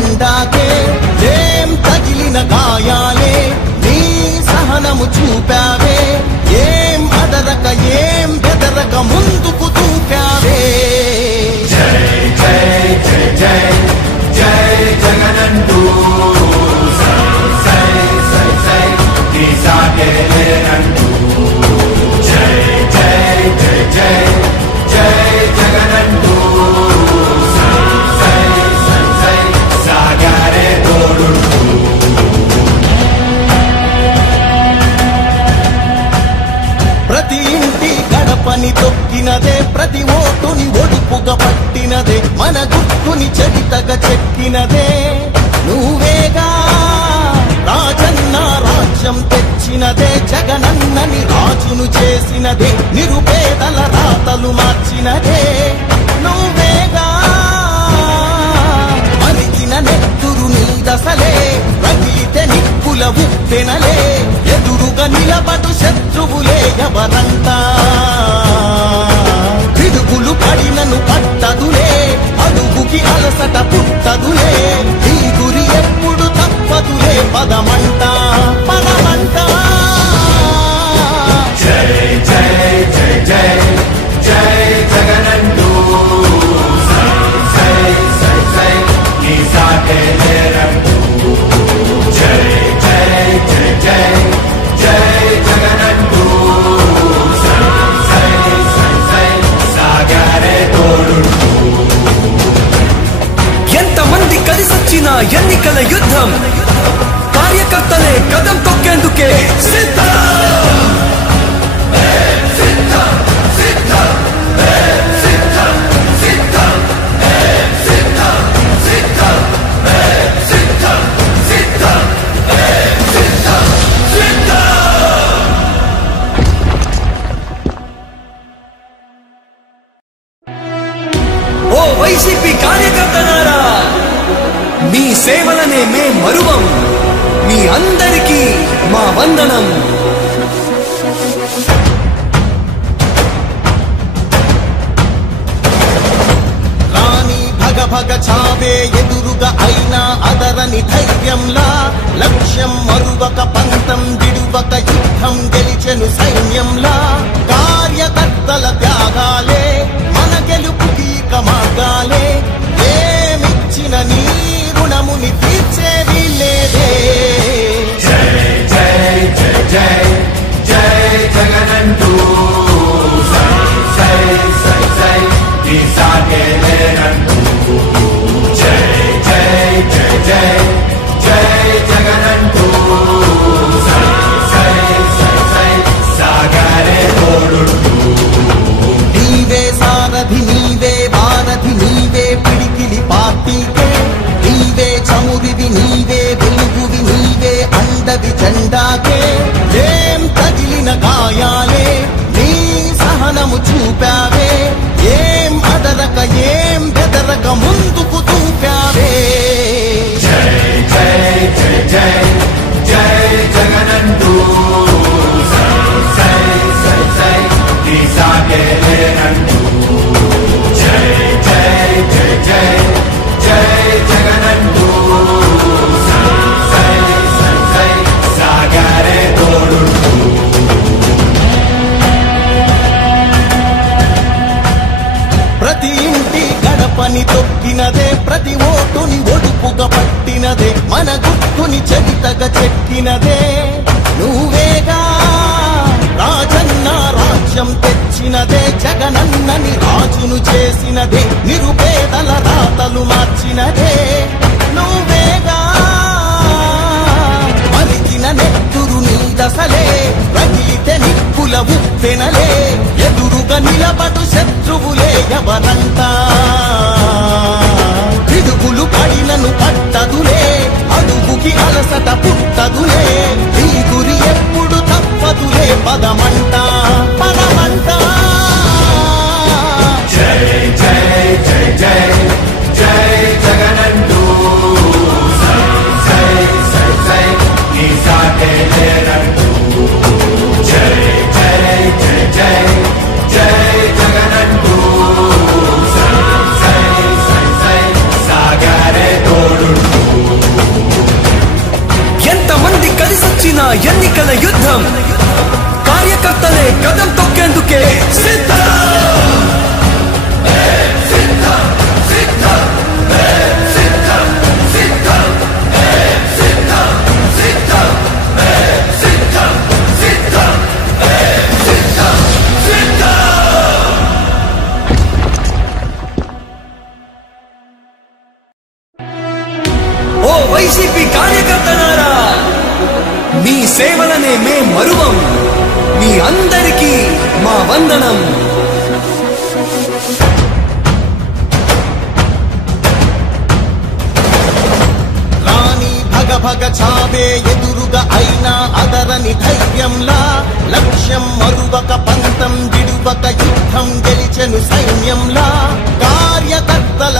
జెండాకే ఏం తగిలిన గాయాలే నీ సహనము చూపావే ఏం అదరక ఏం బెదరక ముందుకు దూకావే జై జై జై జై జై జగనంటూ సై సై సై నీ సాగే లేనంటూ జై జై జై జై జై జగనంటూ సై సై సై సాగారే తోడుంటూ ప్రతి ఇంటి గడపని తొక్కినదే ప్రతి ఓటుని ఒడుపుగా పట్టినదే మన గుర్తుని చరితగా చెక్కినదే నువ్వేగా రాజన్న రాజ్యం తెచ్చినదే జగనన్నని రాజును చేసినదే నిరుపేదల రాతలు మార్చినదే నువ్వేగా మరిగిన నెత్తురు నీ దశలే రగిలితే నిప్పుల ఉప్పెనలే ఎదురుగా నిలబడు శత్రువులే ఎవరంతా పిడుగులు పడినను పట్టదులే అడుగుకి అలసట పుట్టదులే ఈ గురి ఎప్పుడు తప్పదులే పదమంట పదమంట జై జై జై జై జై జగనంటూ సై సై సై సై నీ సాగే లేరంటూ జై జై జై జై జై జగనంటూ సై సై సై సై సాగారే తోడుంటూ ఎంతమంది కలిసొచ్చిన ఎన్నికల యుద్ధం కార్యకర్తలే కదం తొక్కేందుకే సిద్ధం ఓ వైసీపీ కార్యకర్తలారా మీ సేవలనే మే మరువం మీ అందరికీ మా వందనం రాణి భగ భగ చావే ఎదురుగా అయినా అదరని ధైర్యంలా లక్ష్యం మరువక పంతం విడువక యుద్ధం గెలిచెను సైన్యంలా కార్యకర్తల త్యాగాలే మన గెలుపుకి మార్గాలే ఏమిచ్చిన నీ రుణముని తీర్చేది లేదే జై జై జై జై జై జగనంటూ సై సై సై సై నీ సాగే లేనంటూ జై జై జై జై జై జగనంటూ సై సై సై సై సాగారే తోడుంటూ నీవే సారథి నీవే వారధి నీవే పిడికిలి పార్టీకే నీవే చమురివి నీవే వెలుగువి నీవే అండవి జెండాకే ఏం తగిలిన గాయాలే నీ సహనము చూపావే ఏం అదరక ఏం బెదరక ముందుకు దూకావే జై జై జై జై జై జగనంటూ సై సై సై సై నీ సాగే లేనంటూ జై జై జై జై జై జగనంటూ సై సై సై సై సాగారే తోడుంటూ ప్రతి ఇంటి గడపని తొక్కినదే ప్రతి ఓటుని ఒడుపుగా పట్టినదే మన గుర్తుని చరితగా చెక్కినదే నువ్వేగా రాజన్న రాజ్యం తెచ్చినదే జగనన్నని రాజును చేసినదే నిరుపేదల రాతలు మార్చినదే నువ్వేగా మరిగిన నెత్తురు నీ దశలే రగిలితే నిప్పుల ఉప్పెనలే ఎదురుగా నిలబడు శత్రువులే ఎవరంతా పిడుగులు పడినను పట్టదులే అడుగుకి అలసట పుట్టదులే ఈ గురి ఎప్పుడు తప్పదులే పదమంట పదమంట జై జై జై జై జై జగనంటూ సై సై సై సై నీ సాగే లేనంటూ జై జై జై జై జై జగనంటూ సై వైసీపీ కార్యకర్తలారా, మీ సేవలనే మే మరువం. మీ అందరికీ మా వందనం. రాణి భగ భగ చావే ఎదురుగా అయినా అదరని ధైర్యంలా, లక్ష్యం మరువక పంతం విడువక యుద్ధం గెలిచెను సైన్యంలా, కార్యకర్తల